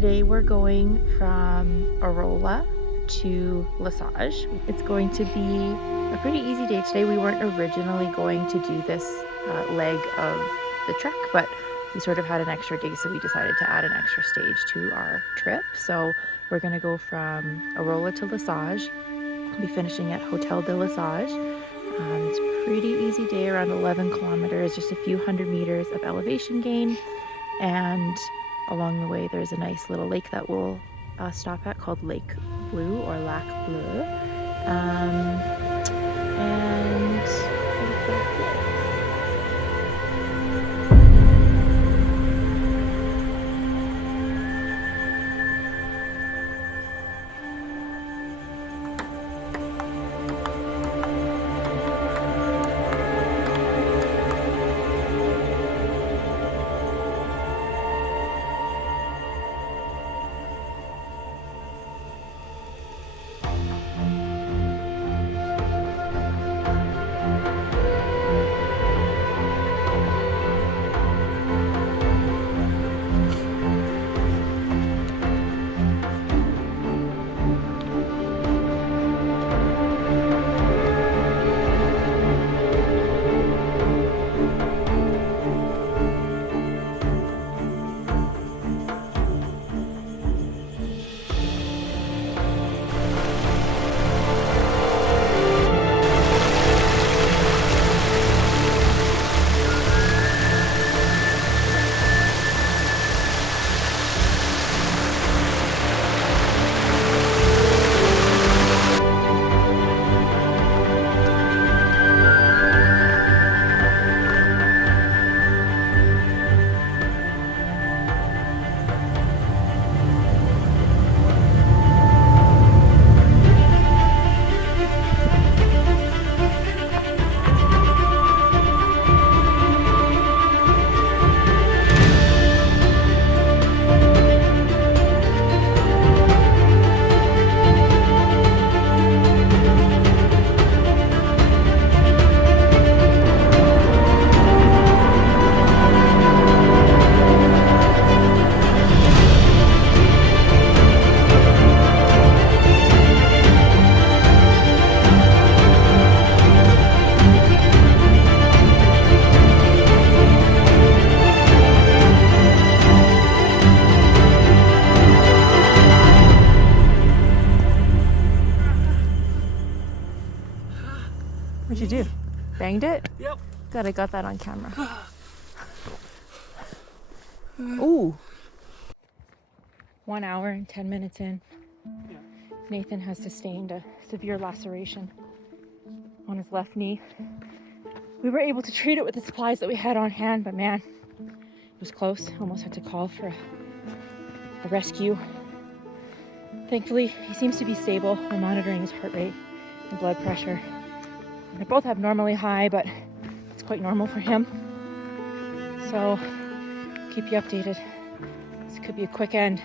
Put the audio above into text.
Today we're going from Arolla to Lesage. It's going to be a pretty easy day today. We weren't originally going to do this leg of the trek, but we sort of had an extra day, so we decided to add an extra stage to our trip. So we're going to go from Arolla to Lesage. We'll be finishing at Hotel de Lesage. It's a pretty easy day, around 11 kilometers, just a few hundred meters of elevation gain. And along the way, there's a nice little lake that we'll stop at called Lac Bleu or Lac Bleu. And I think that's it. What'd you do? Banged it? Yep. Good, I got that on camera. Ooh. 1 hour and 10 minutes in. Yeah. Nathan has sustained a severe laceration on his left knee. We were able to treat it with the supplies that we had on hand, but man, it was close. Almost had to call for a rescue. Thankfully, he seems to be stable. We're monitoring his heart rate and blood pressure. They both have normally high, but it's quite normal for him. So, keep you updated. This could be a quick end.